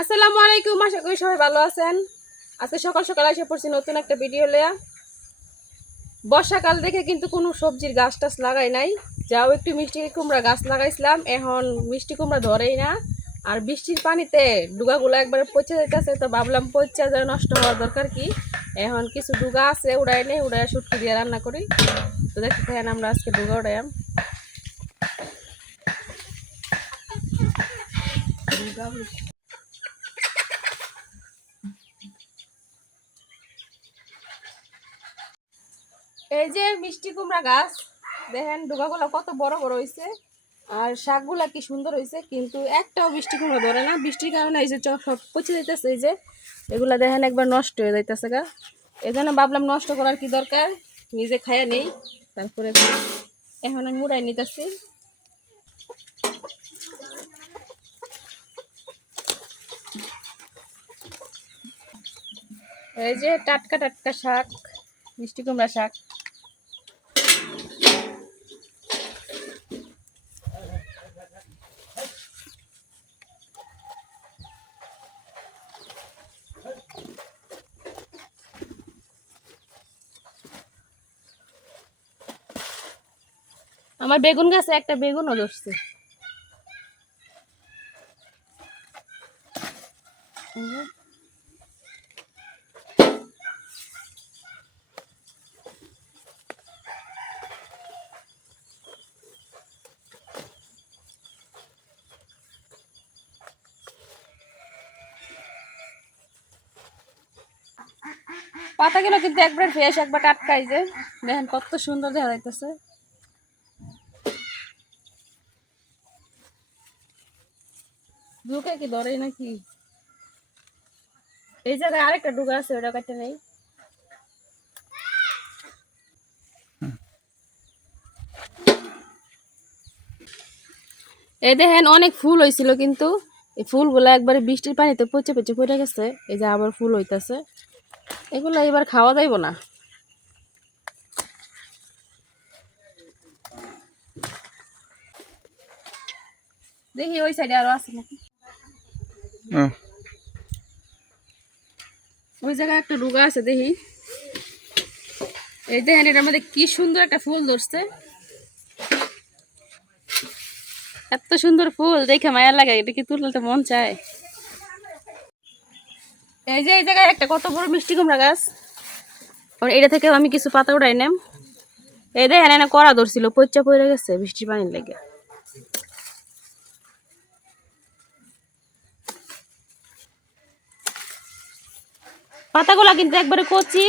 আসসালামু আলাইকুম, আশা করি সবাই ভালো আছেন। আজকে সকাল সকাল এসে পড়ছি নতুন একটা ভিডিও লেয়া বর্ষাকাল দেখে কিন্তু কোনো সবজির গাছ টাছ লাগাই নাই। যাও একটু মিষ্টি কুমড়া গাছ লাগাইছিলাম, এখন মিষ্টি কুমড়া ধরেই না। আর বৃষ্টির পানিতে ডুগাগুলো একবারে পচে যাইতেছে, তো ভাবলাম পচা যায় নষ্ট হওয়ার দরকার কি? এখন কিছু ডুগা আছে, উড়াই নেই উড়াই সুটকি দিয়ে রান্না করি। তো দেখতে থাকেন আমরা আজকে ডুগা উড়াইম এই যে মিষ্টি কুমড়া গাছ, দেখেন ডুগাগুলো কত বড় বড় হয়েছে আর শাকগুলা কি সুন্দর হয়েছে কিন্তু একটাও বৃষ্টি কুমড়া ধরে না। বৃষ্টির কারণে এই যে সব পচে যাইতেছে এই যে, এগুলা দেখেন একবার নষ্ট হয়ে যাইতেছে গা। এই জন্য ভাবলাম নষ্ট করার কি দরকার? নিজে খাইয়া নেই, তারপরে এখন আমি মুড়াই নিতেছি। এই যে টাটকা টাটকা শাক, মিষ্টি কুমড়া শাক। আমার বেগুন গাছে একটা বেগুনও ধরছে। পাতাগুলো কিন্তু একবার ফ্রেশ একবার টাটকাই যে দেখেন কত সুন্দর দেখা যাইতেছে ঢুকে কি ধরে নাকি? এই জায়গায় আরেকটা ডুগা আছে ওটা কাটতে নেই। এই দেখেন অনেক ফুল হয়েছিল কিন্তু। এই ফুলগুলো একবারে বৃষ্টির পানিতে পচে পচে পড়ে গেছে। এই যে আবার ফুল হইতাছে। এগুলো এবার খাওয়া যাইব না। দেখি ওই সাইডে আরও আছে নাকি। ওই জায়গায় একটা রুগা আছে, দেখি। এই দেখেন, এটার মধ্যে কি সুন্দর একটা ফুল ধরছে। এত সুন্দর ফুল, দেখে মায়া লাগে, এটা কি তুলতে মন চায়? এই যে, এই জায়গায় একটা কত বড় মিষ্টি কুমড়া গাছ। আর এটা থেকে আমি কিছু পাতা উঠাই নেম। এই দেখেন করা ধরছিল পচা পড়ে গেছে বৃষ্টির পানির লেগে। পাতাগুলা কিন্তু একবারে কচি।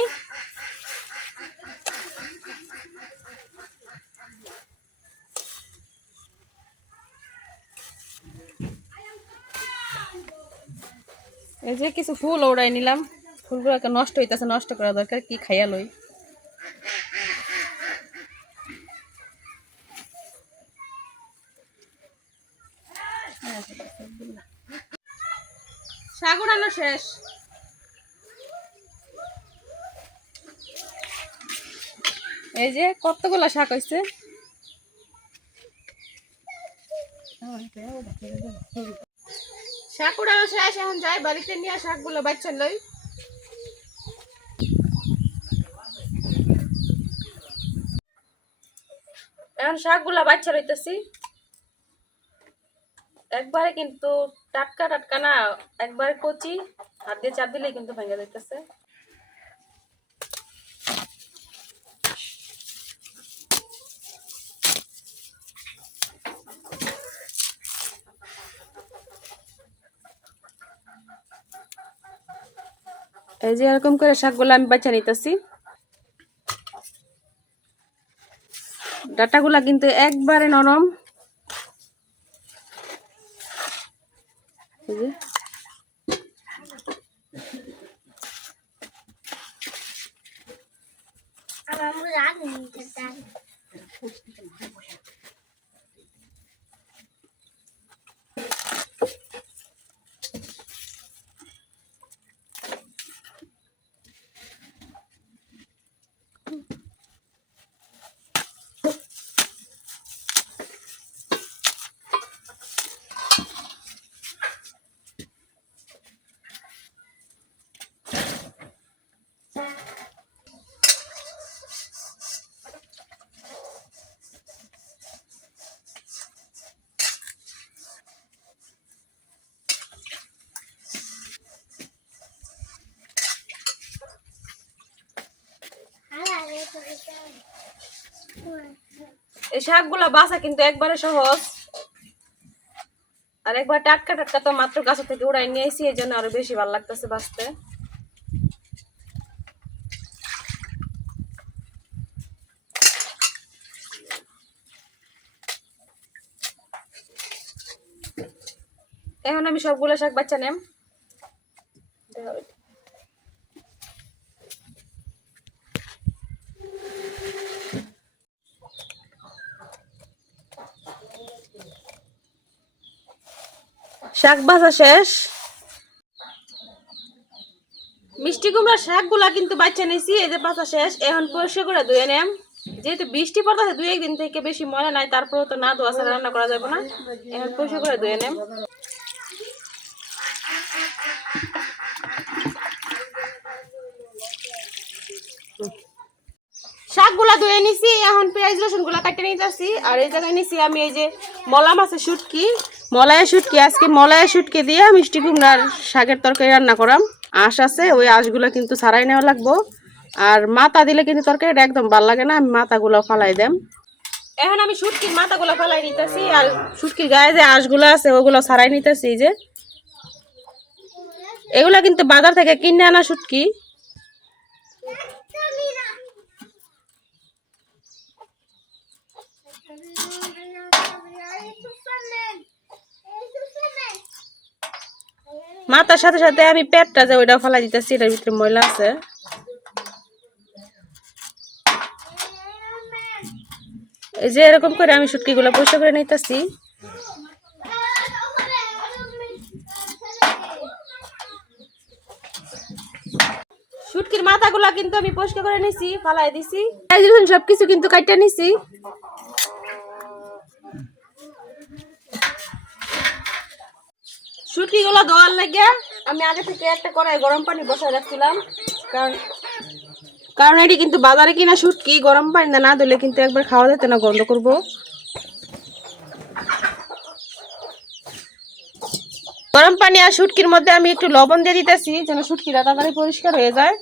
এই যে কিছু ফুল ওড়াই নিলাম। ফুলগুলোকে নষ্ট হইতেছে, নষ্ট করা দরকার, কি খাইয়া লই? শেষ। এই যে কতগুলা শাক হয়েছে শাক উড়ানো শেষ এখন যাই বাড়িতে নিয়ে শাকগুলো বাচ্চা লই। এখন শাকগুলা বাচ্চা লইতেছি। একবারে কিন্তু টাটকা টাটকা না একবারে কচি হাত দিয়ে চাপ দিলেই কিন্তু ভেঙে যাইতেছে। এই যে এরকম করে শাকগুলো আমি বাঁচা নিতেছি। ডাটাগুলা কিন্তু একবারে নরম। এই শাকগুলা বাসা কিন্তু একবারে সহজ। আর একবার টাটকা টাটকা তো মাত্র গাছ থেকে উড়াই নিয়ে এসি এই জন্য আরও বেশি ভালো লাগতেছে বাঁচতে এখন আমি সবগুলো শাক বাচ্চা নেম। শাক বাছা শেষ? মিষ্টি কুমড়ার শাকগুলা কিন্তু বাচ্চা নিয়েছি, এই যে বাছা শেষ। এখন পরিষ্কার করে ধুয়ে নেম। যেহেতু বৃষ্টি পড়তেছে, দুই একদিন থেকে বেশি ময়লা নাই, তারপরেও তো না ধোয়া ছাড়া রান্না করা যাবে না। এখন পরিষ্কার করে ধুয়ে নেম। শাকগুলা ধুয়ে নিছি, এখন পেঁয়াজ রসুনগুলা কাটে নিতেছি। আর এই জায়গায় নিছি আমি এই যে মলা মাছের শুটকি। মলায়া শুটকি, আজকে মলায়া শুটকি দিয়ে মিষ্টি কুমড়ার শাকের তরকারি রান্না করাম। আঁশ আছে, ওই আঁশগুলো কিন্তু ছাড়াই নেওয়া লাগবো। আর মাথা দিলে কিন্তু তরকারিটা একদম ভালো লাগে না, আমি মাথাগুলো ফালাই দেম। এখন আমি শুটকির মাথাগুলো ফালাই নিতেছি, আর শুটকির গায়ে যে আঁশগুলো আছে, ওগুলো ছাড়াই নিতেছি যে। এগুলা কিন্তু বাজার থেকে কিনে আনা শুটকি। মাথার সাথে সাথে আমি পেটটা যে ওইটা ফেলাই দিতেছি, এটার ভিতরে ময়লা আছে। এই যে এরকম করে আমি শুটকিগুলো পরিষ্কার করে নিতেছি। শুটকির মাথাগুলা কিন্তু আমি পরিষ্কার করে নিছি, ফালাই দিছি। সবকিছু কিন্তু কাটতে নিছি। শুটকিগুলো ধোয়ার লাগে আমি আগে থেকে একটা কড়াই গরম পানি বসায় রাখছিলাম। কারণ কারণ এটি কিন্তু বাজারে কিনা শুটকি গরম পানি না দিলে কিন্তু একবার খাওয়া যেতে না গন্ধ করব। গরম পানি আর শুটকির মধ্যে আমি একটু লবণ দিয়ে দিতেছি যেন শুটকিটা তাড়াতাড়ি পরিষ্কার হয়ে যায়।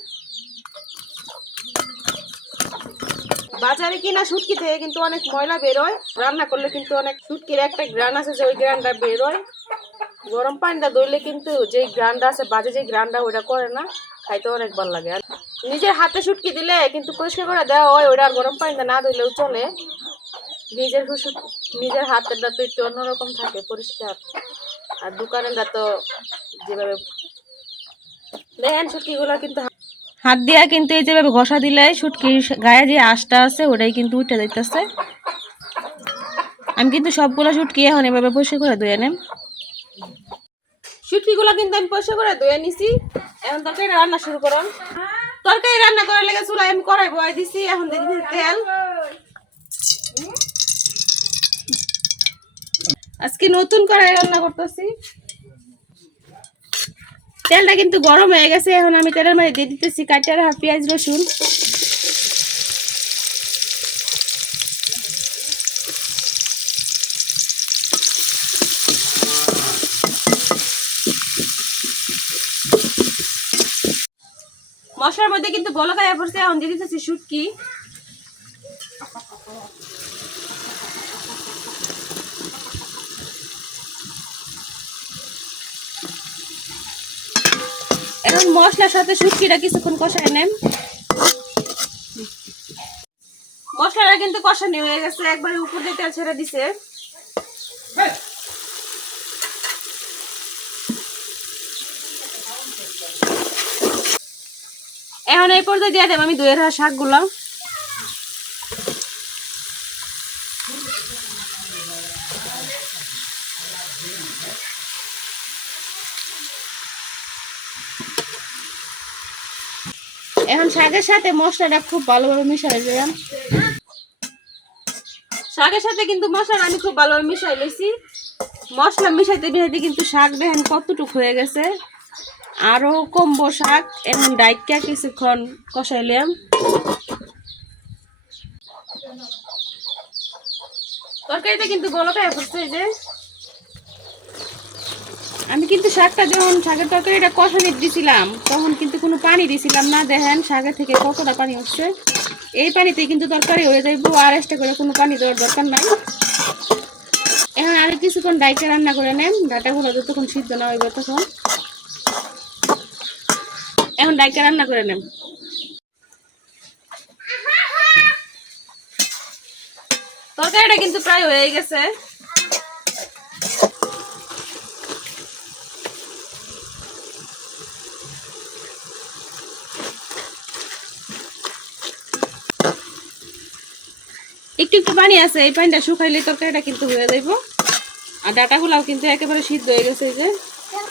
বাজারে কিনা শুটকি থেকে কিন্তু অনেক ময়লা বেরোয় রান্না করলে কিন্তু অনেক শুটকির একটা গ্রান আছে যে ওই গ্রানটা বেরোয়। গরম পানিটা দইলে কিন্তু যে গ্রানটা আছে, বাজে যে গ্রানটা, ওইটা করে না, খাইতে অনেক ভালো লাগে। আর নিজের হাতে শুটকি দিলে কিন্তু পরিষ্কার করে দেওয়া হয়, ওইটা আর গরম পানিটা না দিলেও চলে। নিজের নিজের হাতেরটা তো একটু অন্যরকম থাকে, পরিষ্কার। আর দোকানেরটা তো যেভাবে দেখেন শুটকিগুলো কিন্তু হাত দিয়া কিন্তু এই যেভাবে ঘষা দিলে শুটকির গায়ে যে আঁশটা আছে, ওটাই কিন্তু উঠে যাইতেছে। আমি কিন্তু সবগুলো শুটকি এখন এভাবে পরিষ্কার করে ধুয়ে নেম। শুটকিগুলো কিন্তু আমি পরিষ্কার করে ধুয়ে নিছি। এখন তরকারি রান্না শুরু করুন। তরকারি রান্না করার লেগে চুলাই আমি কড়াই বয়ে দিছি, এখন দিয়ে তেল। আজকে নতুন কড়াই রান্না করতেছি। তেলটা কিন্তু গরম হয়ে গেছে, এখন আমি তেলের মধ্যে দিয়ে দিতেছি রাখা পেঁয়াজ, রসুন মশলার মধ্যে কিন্তু বলো গায়ে পড়ছে এখন দিয়ে শুটকি এখন মশলার সাথে শুটকিটা কিছুক্ষণ কষায় নেন। মশলাটা কিন্তু কষানি হয়ে গেছে, একবারে উপর দিয়ে তেল ছেড়ে দিছে। এখন এই পর্যায়ে দিয়ে দেব, আমি দুয়ের শাকগুলো। এখন শাকের সাথে মশলাটা খুব ভালোভাবে মিশাই দিলাম। শাকের সাথে কিন্তু মশলা আমি খুব ভালোভাবে মিশাই লইছি মশলা মিশাইতে মিশাইতে কিন্তু শাক দেখেন কতটুকু হয়ে গেছে। আরও কমবো শাক এখন ডাইকা কিছুক্ষণ কষাইলাম। তরকারিতে কিন্তু গলকায় পড়ছে যে। আমি কিন্তু শাকটা যখন শাকের তরকারিটা কষানি দিছিলাম তখন কিন্তু কোনো পানি দিছিলাম না দেখেন শাকের থেকে কতটা পানি হচ্ছে। এই পানিতে কিন্তু তরকারি হয়ে যাইব আর এক্সট্রা করে কোনো পানি দেওয়ার দরকার নাই। এখন আরও কিছুক্ষণ ডাইকে রান্না করে নেন ডাটাগুলো যতক্ষণ সিদ্ধ না হইব তখন। এখন ডাইকে রান্না করে নেন তরকারিটা কিন্তু প্রায় হয়ে গেছে। একটু একটু পানি আছে, এই পানিটা শুকাইলে তরকারিটা কিন্তু হয়ে যাইব। আর ডাটা ডাটাগুলাও কিন্তু একেবারে সিদ্ধ হয়ে গেছে যে।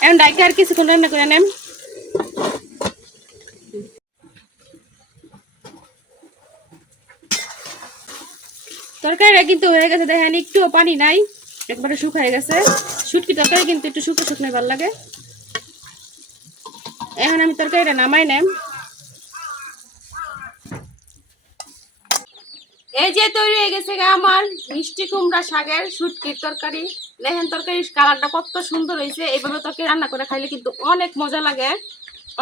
এখন ডাইকে আর কিছুক্ষণ রান্না করে নেন তরকারিটা কিন্তু হয়ে গেছে, দেখেন একটুও পানি নাই, একবারে শুকায় গেছে। শুটকি তরকারি কিন্তু একটু শুকনো শুকনো ভালো লাগে। এখন আমি তরকারিটা নামাই নেম। এই যে তৈরি হয়ে গেছে আমার মিষ্টি কুমড়া শাকের শুটকির তরকারি। দেখেন তরকারির কালারটা কত সুন্দর হয়েছে। এইভাবে তরকারি রান্না করে খাইলে কিন্তু অনেক মজা লাগে।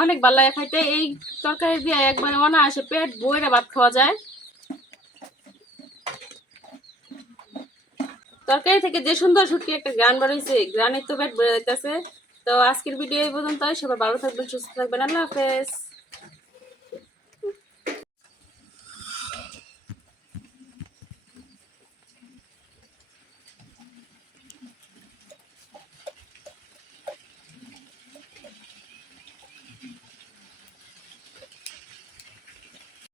অনেক ভালো লাগে খাইতে। এই তরকারি দিয়ে একবারে অনায়াসে পেট বইরে ভাত খাওয়া যায়। তরকারি থেকে যে সুন্দর সুটকি একটা গ্রান বেরোইছে গ্রানের তো পেট বেড়ে যাইতেছে। তো আজকের ভিডিও এই পর্যন্ত সবাই ভালো থাকবেন, সুস্থ থাকবেন, আল্লাহ হাফেজ।